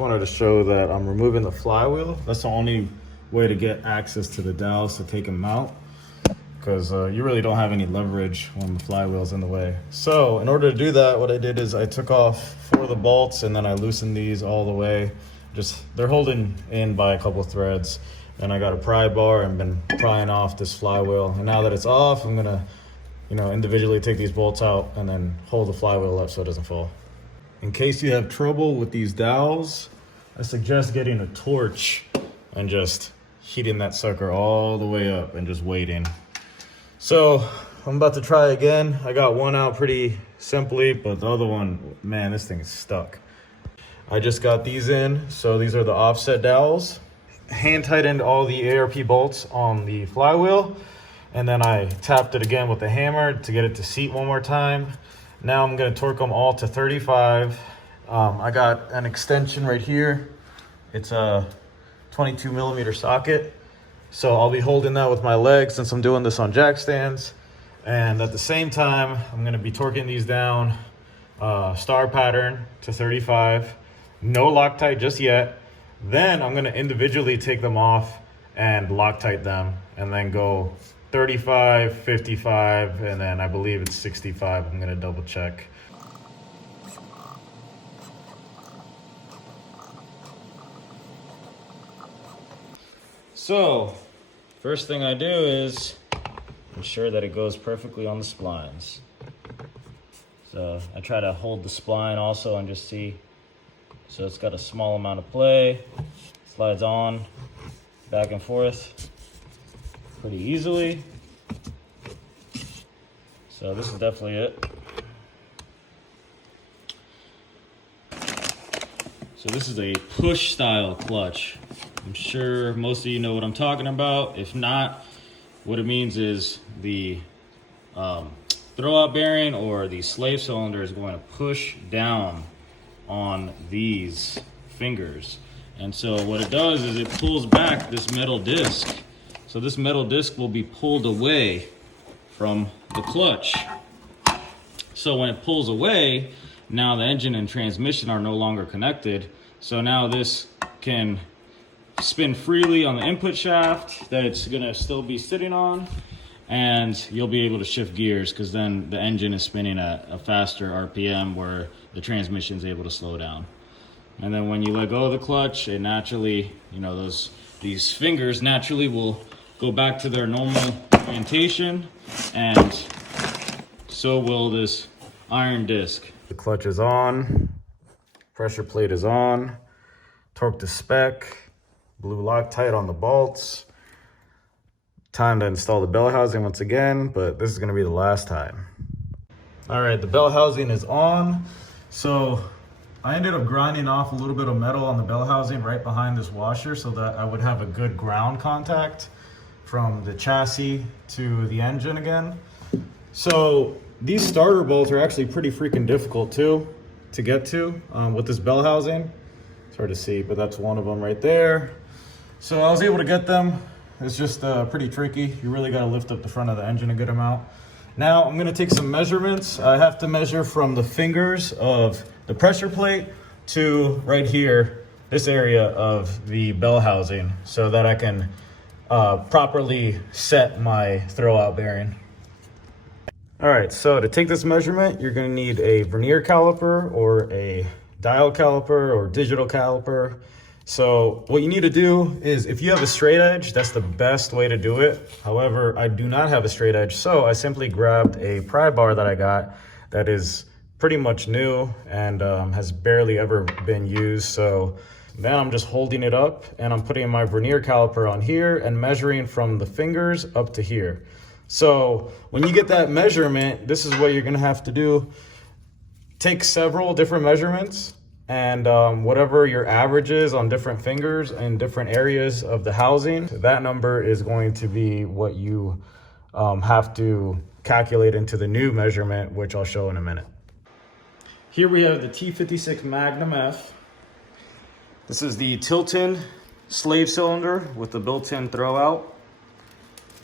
just wanted to show that I'm removing the flywheel. That's the only way to get access to the dowels to take them out, because you really don't have any leverage when the flywheel's in the way. So in order to do that, what I did is I took off 4 of the bolts and then I loosened these all the way. They're holding in by a couple of threads. And I got a pry bar and been prying off this flywheel. And now that it's off, I'm gonna, individually take these bolts out and then hold the flywheel up so it doesn't fall. In case you have trouble with these dowels, I suggest getting a torch and just heating that sucker all the way up and just waiting. So I'm about to try again. I got one out pretty simply, but the other one, man, this thing is stuck. I just got these in. So these are the offset dowels. Hand tightened all the ARP bolts on the flywheel, and then I tapped it again with a hammer to get it to seat one more time. Now I'm going to torque them all to 35. I got an extension right here. It's a 22 millimeter socket, so I'll be holding that with my legs since I'm doing this on jack stands. And at the same time, I'm going to be torquing these down star pattern to 35. No Loctite just yet. Then I'm gonna individually take them off and Loctite them, and then go 35, 55, and then I believe it's 65. I'm gonna double check. So, first thing I do is ensure that it goes perfectly on the splines. So I try to hold the spline also and just see. So it's got a small amount of play, slides on, back and forth pretty easily. So this is definitely it. So this is a push style clutch. I'm sure most of you know what I'm talking about. If not, what it means is the throw out bearing or the slave cylinder is going to push down on these fingers. And so what it does is it pulls back this metal disc. So this metal disc will be pulled away from the clutch. So when it pulls away, now the engine and transmission are no longer connected. So now this can spin freely on the input shaft that it's gonna still be sitting on, and you'll be able to shift gears because then the engine is spinning at a faster RPM where the transmission is able to slow down. And then when you let go of the clutch, it naturally, these fingers naturally will go back to their normal orientation, and so will this iron disc. The clutch is on, pressure plate is on, torque to spec, blue Loctite on the bolts. Time to install the bell housing once again, but this is gonna be the last time. All right, the bell housing is on. So I ended up grinding off a little bit of metal on the bell housing right behind this washer so that I would have a good ground contact from the chassis to the engine again. So these starter bolts are actually pretty freaking difficult too to get to with this bell housing. It's hard to see, but that's one of them right there. So I was able to get them. It's just pretty tricky. You really got to lift up the front of the engine a good amount. Now I'm going to take some measurements. I have to measure from the fingers of the pressure plate to right here, this area of the bell housing, so that I can properly set my throw out bearing. All right, so to take this measurement, you're going to need a vernier caliper or a dial caliper or digital caliper. So what you need to do is, if you have a straight edge, that's the best way to do it. However, I do not have a straight edge, so I simply grabbed a pry bar that I got that is pretty much new and has barely ever been used. So then I'm just holding it up and I'm putting my vernier caliper on here and measuring from the fingers up to here. So when you get that measurement, this is what you're gonna have to do. Take several different measurements, and whatever your average is on different fingers and different areas of the housing, that number is going to be what you have to calculate into the new measurement, which I'll show in a minute. Here we have the T56 Magnum F. This is the Tilton slave cylinder with the built-in throw out.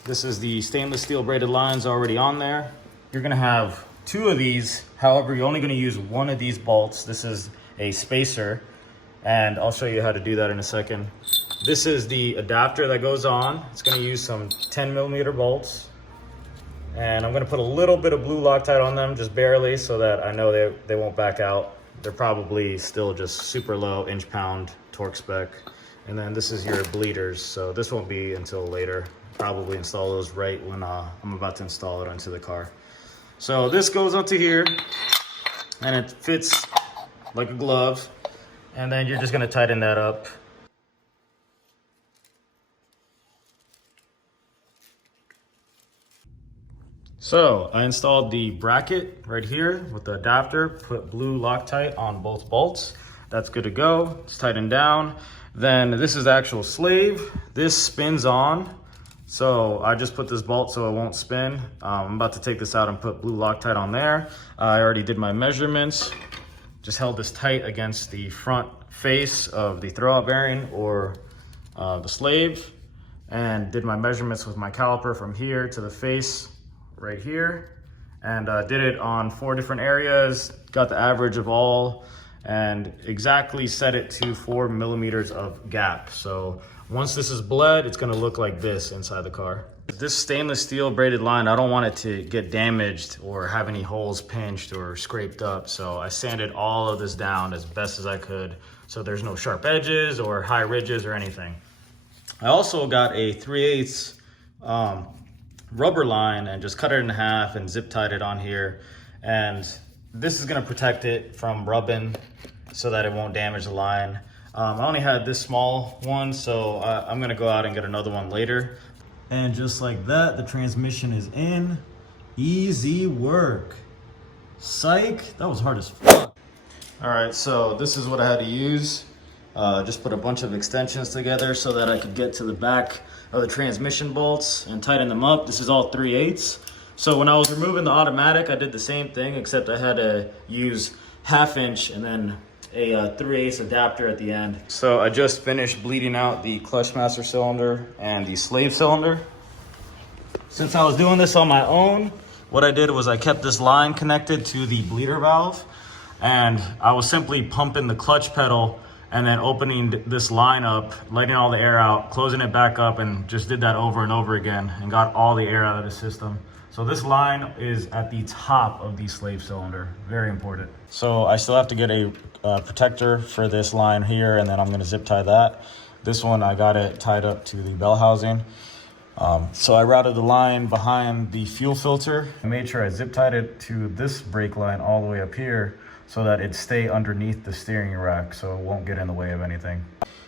This is the stainless steel braided lines already on there. You're gonna have 2 of these. However, you're only gonna use one of these bolts. This is a spacer, and I'll show you how to do that in a second. This is the adapter that goes on. It's gonna use some 10mm bolts. And I'm gonna put a little bit of blue Loctite on them, just barely, so that I know they won't back out. They're probably still just super low inch-pound torque spec. And then this is your bleeders, so this won't be until later. Probably install those right when I'm about to install it onto the car. So this goes onto here, and it fits like a glove. And then you're just gonna tighten that up. So I installed the bracket right here with the adapter, put blue Loctite on both bolts. That's good to go. It's tightened down. Then this is the actual slave. This spins on. So I just put this bolt so it won't spin. I'm about to take this out and put blue Loctite on there. I already did my measurements. Just held this tight against the front face of the throwout bearing or the slave, and did my measurements with my caliper from here to the face right here, and did it on 4 different areas, got the average of all, and exactly set it to 4mm of gap. So once this is bled, it's gonna look like this inside the car. This stainless steel braided line, I don't want it to get damaged or have any holes pinched or scraped up. So I sanded all of this down as best as I could, so there's no sharp edges or high ridges or anything. I also got a 3/8 rubber line and just cut it in half and zip tied it on here. And this is gonna protect it from rubbing so that it won't damage the line. I only had this small one, so I'm gonna go out and get another one later. And just like that, the transmission is in. Easy work. Psych, that was hard as fuck. All right, so this is what I had to use. Just put a bunch of extensions together so that I could get to the back of the transmission bolts and tighten them up. This is all 3/8. So when I was removing the automatic, I did the same thing, except I had to use 1/2 inch and then a 3/8 adapter at the end. So I just finished bleeding out the clutch master cylinder and the slave cylinder. Since I was doing this on my own, what I did was I kept this line connected to the bleeder valve, and I was simply pumping the clutch pedal and then opening this line up, letting all the air out, closing it back up, and just did that over and over again and got all the air out of the system. So this line is at the top of the slave cylinder, very important. So I still have to get a protector for this line here, and then I'm gonna zip tie that. This one, I got it tied up to the bell housing. So I routed the line behind the fuel filter. I made sure I zip tied it to this brake line all the way up here so that it'd stay underneath the steering rack so it won't get in the way of anything.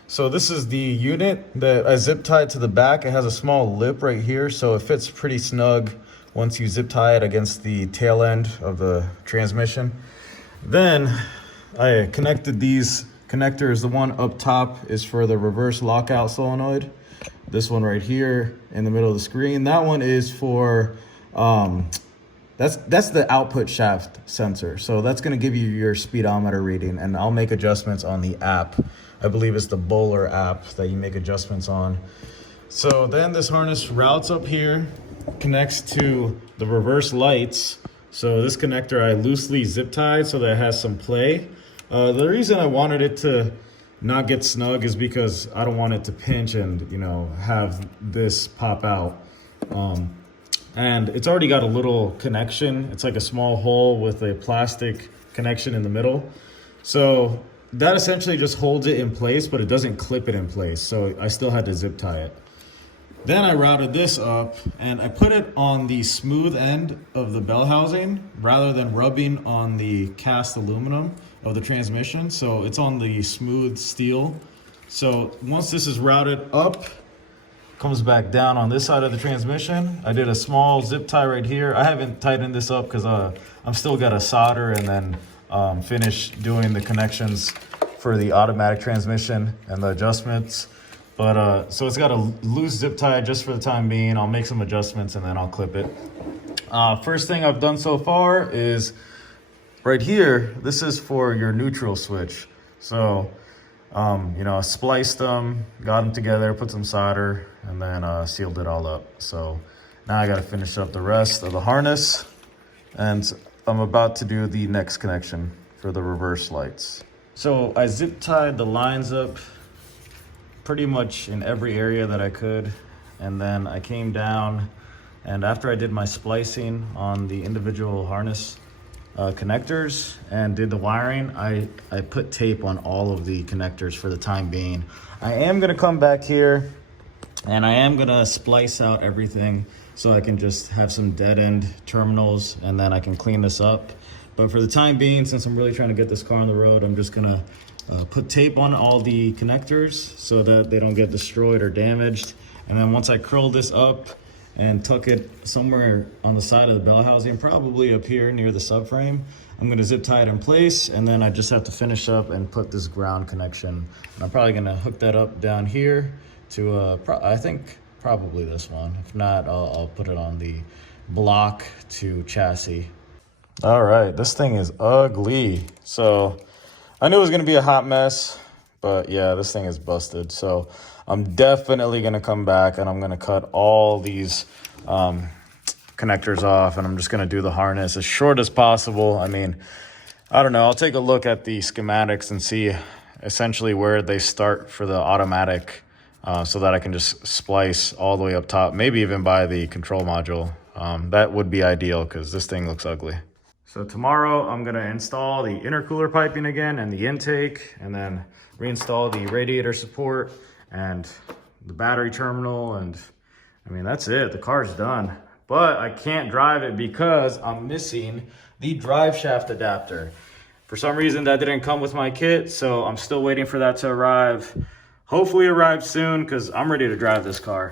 So this is the unit that I zip tied to the back. It has a small lip right here, so it fits pretty snug once you zip tie it against the tail end of the transmission. Then I connected these connectors. The one up top is for the reverse lockout solenoid. This one right here in the middle of the screen, that one is for that's the output shaft sensor. So that's gonna give you your speedometer reading, and I'll make adjustments on the app. I believe it's the Bowler app that you make adjustments on. So then this harness routes up here, connects to the reverse lights. So this connector I loosely zip tied so that it has some play. The reason I wanted it to not get snug is because I don't want it to pinch and, you know, have this pop out. And it's already got a little connection. It's like a small hole with a plastic connection in the middle. So that essentially just holds it in place, but it doesn't clip it in place. So I still had to zip tie it. Then I routed this up and I put it on the smooth end of the bell housing rather than rubbing on the cast aluminum of the transmission. So it's on the smooth steel. So once this is routed up, comes back down on this side of the transmission. I did a small zip tie right here. I haven't tightened this up because I'm still got to solder and then finish doing the connections for the automatic transmission and the adjustments. But so it's got a loose zip tie just for the time being. I'll make some adjustments and then I'll clip it. First thing I've done so far is right here. This is for your neutral switch. So, you know, I spliced them, got them together, put some solder, and then sealed it all up. So now I got to finish up the rest of the harness, and I'm about to do the next connection for the reverse lights. So I zip tied the lines up pretty much in every area that I could. And then I came down, and after I did my splicing on the individual harness connectors and did the wiring, I put tape on all of the connectors for the time being. I am gonna come back here and I am gonna splice out everything so I can just have some dead end terminals, and then I can clean this up. But for the time being, since I'm really trying to get this car on the road, I'm just gonna put tape on all the connectors so that they don't get destroyed or damaged. And then once I curl this up and tuck it somewhere on the side of the bell housing, probably up here near the subframe, I'm gonna zip tie it in place, and then I just have to finish up and put this ground connection. And I'm probably gonna hook that up down here to, I think probably this one. If not, I'll put it on the block to chassis. All right, this thing is ugly. So I knew it was gonna be a hot mess, but yeah, this thing is busted. So I'm definitely gonna come back and I'm gonna cut all these connectors off, and I'm just gonna do the harness as short as possible. I mean, I don't know, I'll take a look at the schematics and see essentially where they start for the automatic, so that I can just splice all the way up top, maybe even by the control module. That would be ideal because this thing looks ugly. So tomorrow I'm gonna install the intercooler piping again and the intake, and then reinstall the radiator support and the battery terminal, and I mean, that's it. The car's done. But I can't drive it because I'm missing the drive shaft adapter. For some reason that didn't come with my kit, so I'm still waiting for that to arrive. Hopefully arrive soon because I'm ready to drive this car.